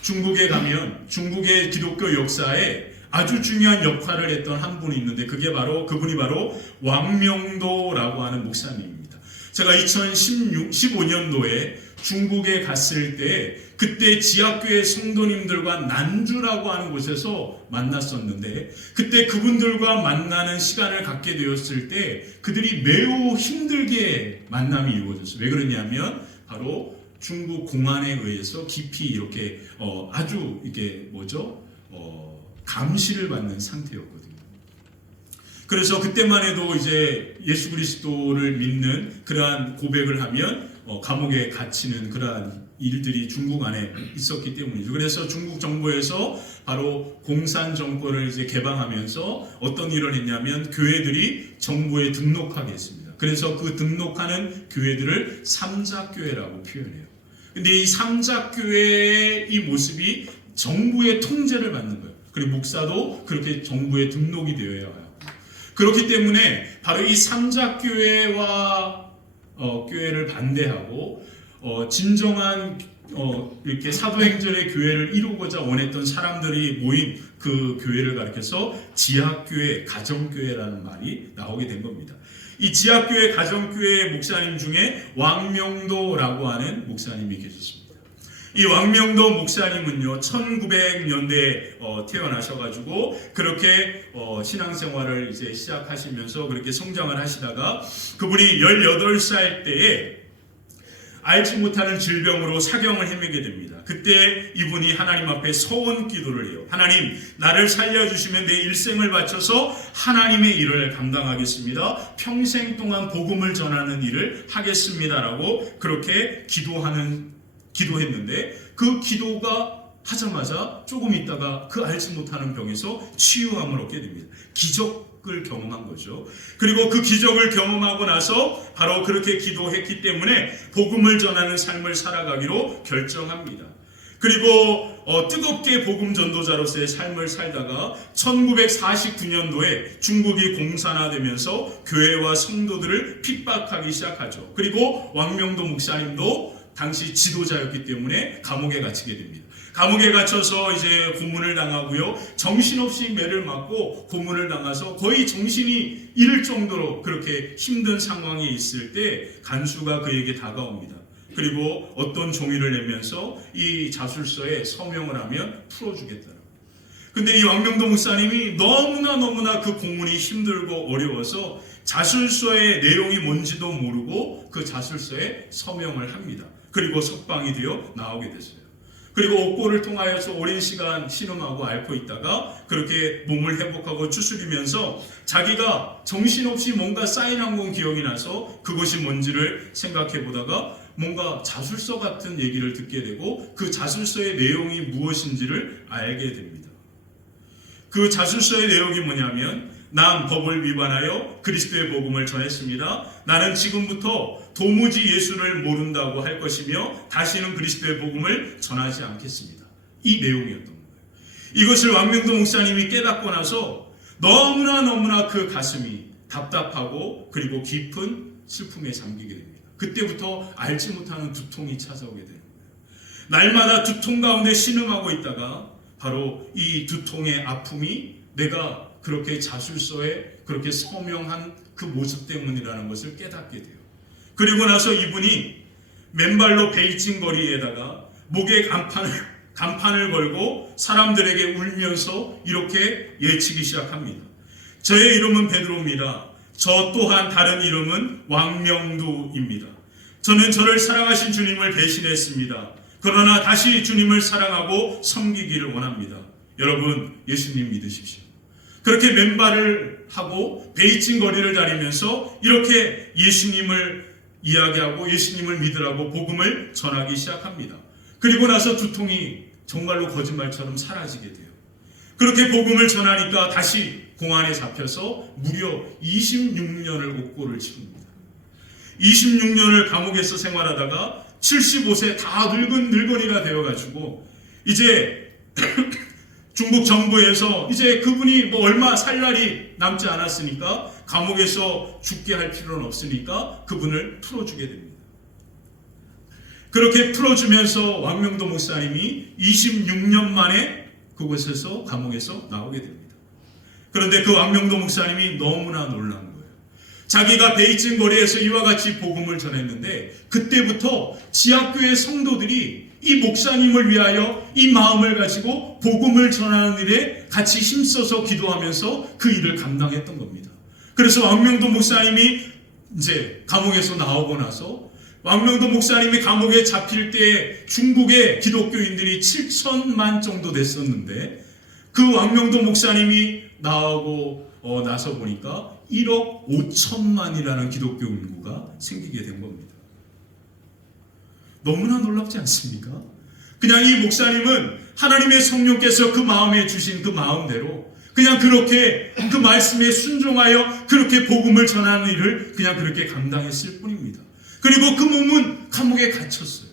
중국에 가면 중국의 기독교 역사에 아주 중요한 역할을 했던 한 분이 있는데 그분이 바로 왕명도라고 하는 목사님입니다. 제가 2015년도에 중국에 갔을 때 그때 지하교회 성도님들과 난주라고 하는 곳에서 만났었는데, 그때 그분들과 만나는 시간을 갖게 되었을 때 그들이 매우 힘들게 만남이 이루어졌어요. 왜 그러냐면 바로 중국 공안에 의해서 깊이 이렇게 아주 이게 감시를 받는 상태였거든요. 그래서 그때만 해도 이제 예수 그리스도를 믿는 그러한 고백을 하면 감옥에 갇히는 그러한 일들이 중국 안에 있었기 때문이죠. 그래서 중국 정부에서 바로 공산 정권을 이제 개방하면서 어떤 일을 했냐면 교회들이 정부에 등록하게 했습니다. 그래서 그 등록하는 교회들을 삼자교회라고 표현해요. 근데 이 삼자교회의 이 모습이 정부의 통제를 받는 거예요. 그리고 목사도 그렇게 정부에 등록이 되어야 해요. 그렇기 때문에 바로 이 삼자교회와 교회를 반대하고 진정한 이렇게 사도행전의 교회를 이루고자 원했던 사람들이 모인 그 교회를 가리켜서 지하교회, 가정교회라는 말이 나오게 된 겁니다. 이 지하교회, 가정교회 목사님 중에 왕명도라고 하는 목사님이 계셨습니다. 이 왕명도 목사님은요, 1900년대에 태어나셔가지고 그렇게 신앙생활을 이제 시작하시면서 그렇게 성장을 하시다가 그분이 18살 때에 알지 못하는 질병으로 사경을 헤매게 됩니다. 그때 이분이 하나님 앞에 서원 기도를 해요. 하나님, 나를 살려주시면 내 일생을 바쳐서 하나님의 일을 감당하겠습니다. 평생 동안 복음을 전하는 일을 하겠습니다라고 그렇게 기도했는데 그 기도가 하자마자 조금 있다가 그 알지 못하는 병에서 치유함을 얻게 됩니다. 기적을 경험한 거죠. 그리고 그 기적을 경험하고 나서 바로 그렇게 기도했기 때문에 복음을 전하는 삶을 살아가기로 결정합니다. 그리고 뜨겁게 복음 전도자로서의 삶을 살다가 1949년도에 중국이 공산화되면서 교회와 성도들을 핍박하기 시작하죠. 그리고 왕명도 목사님도 당시 지도자였기 때문에 감옥에 갇히게 됩니다. 감옥에 갇혀서 이제 고문을 당하고요. 정신없이 매를 맞고 고문을 당해서 거의 정신이 잃을 정도로 그렇게 힘든 상황에 있을 때 간수가 그에게 다가옵니다. 그리고 어떤 종이를 내면서 이 자술서에 서명을 하면 풀어주겠다라고. 근데 이 왕명도 목사님이 너무나 그 공문이 힘들고 어려워서 자술서의 내용이 뭔지도 모르고 그 자술서에 서명을 합니다. 그리고 석방이 되어 나오게 됐어요. 그리고 옥고를 통하여서 오랜 시간 신음하고 앓고 있다가 그렇게 몸을 회복하고 추스리면서 자기가 정신없이 뭔가 사인한 건 기억이 나서 그것이 뭔지를 생각해 보다가 뭔가 자술서 같은 얘기를 듣게 되고 그 자술서의 내용이 무엇인지를 알게 됩니다. 그 자술서의 내용이 뭐냐면, 난 법을 위반하여 그리스도의 복음을 전했습니다. 나는 지금부터 도무지 예수를 모른다고 할 것이며 다시는 그리스도의 복음을 전하지 않겠습니다. 이 내용이었던 거예요. 이것을 왕명도 목사님이 깨닫고 나서 너무나 그 가슴이 답답하고 그리고 깊은 슬픔에 잠기게 됩니다. 그때부터 알지 못하는 두통이 찾아오게 되는 거예요. 날마다 두통 가운데 신음하고 있다가 바로 이 두통의 아픔이 내가 그렇게 자술서에 그렇게 서명한 그 모습 때문이라는 것을 깨닫게 돼요. 그리고 나서 이분이 맨발로 베이징 거리에다가 목에 간판을 걸고 사람들에게 울면서 이렇게 외치기 시작합니다. 저의 이름은 베드로입니다. 저 또한 다른 이름은 왕명두입니다. 저는 저를 사랑하신 주님을 배신했습니다. 그러나 다시 주님을 사랑하고 섬기기를 원합니다. 여러분, 예수님 믿으십시오. 그렇게 맨발을 하고 베이징 거리를 다니면서 이렇게 예수님을 이야기하고 예수님을 믿으라고 복음을 전하기 시작합니다. 그리고 나서 두통이 정말로 거짓말처럼 사라지게 돼요. 그렇게 복음을 전하니까 다시 공안에 잡혀서 무려 26년을 옥고를 치릅니다. 26년을 감옥에서 생활하다가 75세 다 늙은 늙은이가 되어가지고 이제 중국 정부에서 이제 그분이 뭐 얼마 살 날이 남지 않았으니까 감옥에서 죽게 할 필요는 없으니까 그분을 풀어주게 됩니다. 그렇게 풀어주면서 왕명도 목사님이 26년 만에 그곳에서 감옥에서 나오게 됩니다. 그런데 그 왕명도 목사님이 너무나 놀란 거예요. 자기가 베이징 거리에서 이와 같이 복음을 전했는데 그때부터 지하교회 성도들이 이 목사님을 위하여 이 마음을 가지고 복음을 전하는 일에 같이 힘써서 기도하면서 그 일을 감당했던 겁니다. 그래서 왕명도 목사님이 이제 감옥에서 나오고 나서 왕명도 목사님이 감옥에 잡힐 때 중국의 기독교인들이 7천만 정도 됐었는데 그 왕명도 목사님이 나오고 나서 보니까 1억 5천만이라는 기독교 인구가 생기게 된 겁니다. 너무나 놀랍지 않습니까? 그냥 이 목사님은 하나님의 성령께서 그 마음에 주신 그 마음대로 그냥 그렇게 그 말씀에 순종하여 그렇게 복음을 전하는 일을 그냥 그렇게 감당했을 뿐입니다. 그리고 그 몸은 감옥에 갇혔어요.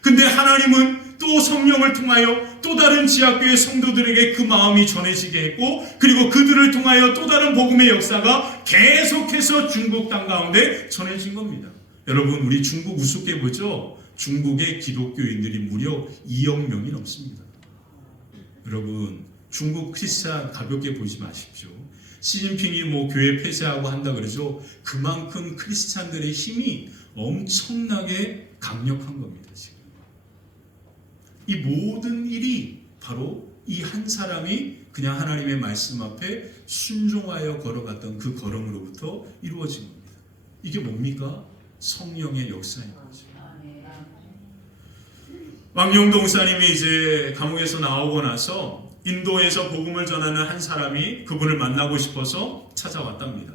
근데 하나님은 또 성령을 통하여 또 다른 지하교회 성도들에게 그 마음이 전해지게 했고 그리고 그들을 통하여 또 다른 복음의 역사가 계속해서 중국 땅 가운데 전해진 겁니다. 여러분, 우리 중국 우습게 보죠? 중국의 기독교인들이 무려 2억 명이 넘습니다. 여러분, 중국 크리스찬 가볍게 보지 마십시오. 시진핑이 뭐 교회 폐쇄하고 한다 그러죠. 그만큼 크리스찬들의 힘이 엄청나게 강력한 겁니다. 지금 이 모든 일이 바로 이 한 사람이 그냥 하나님의 말씀 앞에 순종하여 걸어갔던 그 걸음으로부터 이루어진 겁니다. 이게 뭡니까? 성령의 역사인 거죠. 왕명도 목사님이 이제 감옥에서 나오고 나서 인도에서 복음을 전하는 한 사람이 그분을 만나고 싶어서 찾아왔답니다.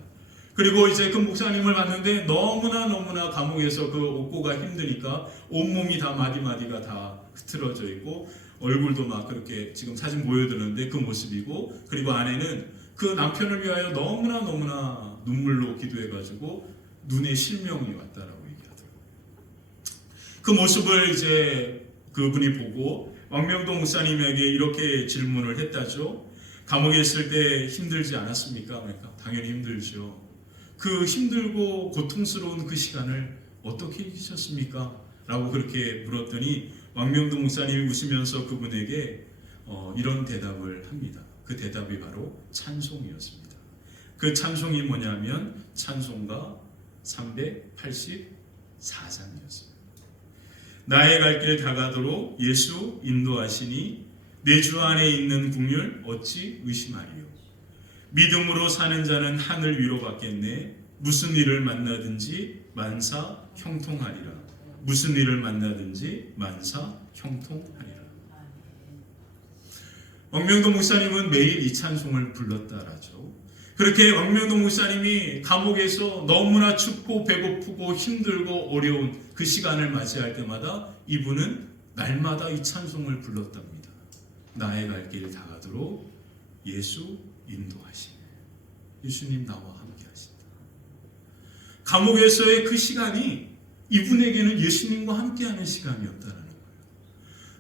그리고 이제 그 목사님을 봤는데 너무나 감옥에서 그 옥고가 힘드니까 온몸이 다 마디마디가 다 흐트러져 있고 얼굴도 막 그렇게 지금 사진 보여드렸는데 그 모습이고 그리고 안에는 그 남편을 위하여 너무나 눈물로 기도해가지고 눈에 실명이 왔다라고 얘기하더라고요. 그 모습을 이제 그분이 보고 왕명도 목사님에게 이렇게 질문을 했다죠. 감옥에 있을 때 힘들지 않았습니까? 그러니까 당연히 힘들죠. 그 힘들고 고통스러운 그 시간을 어떻게 이기셨습니까? 라고 그렇게 물었더니 왕명도 목사님이 웃으면서 그분에게 이런 대답을 합니다. 그 대답이 바로 찬송이었습니다. 그 찬송이 뭐냐면 찬송가 384장이었습니다. 나의 갈 길 다가도록 예수 인도하시니 내 주 안에 있는 국률 어찌 의심하리요. 믿음으로 사는 자는 하늘 위로 받겠네. 무슨 일을 만나든지 만사 형통하리라. 무슨 일을 만나든지 만사 형통하리라. 왕명도 목사님은 매일 이 찬송을 불렀다라죠. 그렇게 왕명도 목사님이 감옥에서 너무나 춥고 배고프고 힘들고 어려운 그 시간을 맞이할 때마다 이분은 날마다 이 찬송을 불렀답니다. 나의 갈 길 다가도록 예수 인도하시네. 예수님 나와 함께 하신다. 감옥에서의 그 시간이 이분에게는 예수님과 함께하는 시간이었다는 거예요.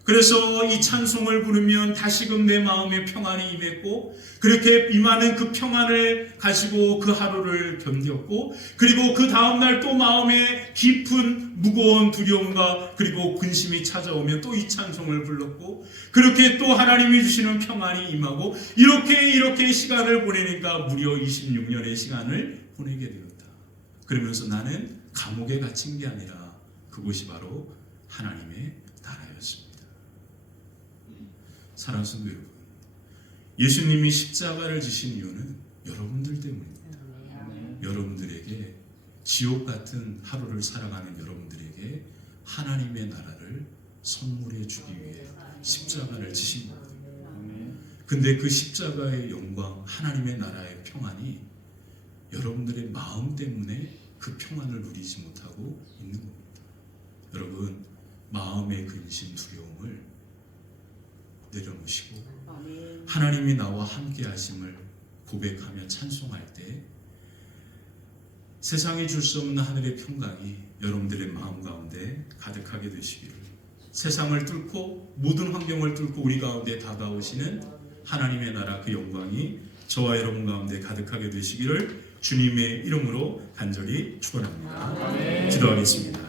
그래서 이 찬송을 부르면 다시금 내 마음에 평안이 임했고, 그렇게 임하는 그 평안을 가지고 그 하루를 견뎠고, 그리고 그 다음날 또 마음에 깊은 무거운 두려움과 그리고 근심이 찾아오면 또 이 찬송을 불렀고, 그렇게 또 하나님이 주시는 평안이 임하고, 이렇게 시간을 보내니까 무려 26년의 시간을 보내게 되었다. 그러면서 나는 감옥에 갇힌 게 아니라 그곳이 바로 하나님의 나라였습니다. 사랑하는 성도 여러분, 예수님이 십자가를 지신 이유는 여러분들 때문입니다. 여러분들에게 지옥 같은 하루를 살아가는 여러분들에게 하나님의 나라를 선물해 주기 위해 십자가를 지신 거거든요. 근데 그 십자가의 영광, 하나님의 나라의 평안이 여러분들의 마음 때문에 그 평안을 누리지 못하고 있는 겁니다. 여러분, 마음의 근심, 두려움을 내려놓으시고 하나님이 나와 함께 하심을 고백하며 찬송할 때 세상이 줄 수 없는 하늘의 평강이 여러분들의 마음 가운데 가득하게 되시기를, 세상을 뚫고 모든 환경을 뚫고 우리 가운데 다가오시는 하나님의 나라 그 영광이 저와 여러분 가운데 가득하게 되시기를 주님의 이름으로 간절히 축원합니다. 기도하겠습니다.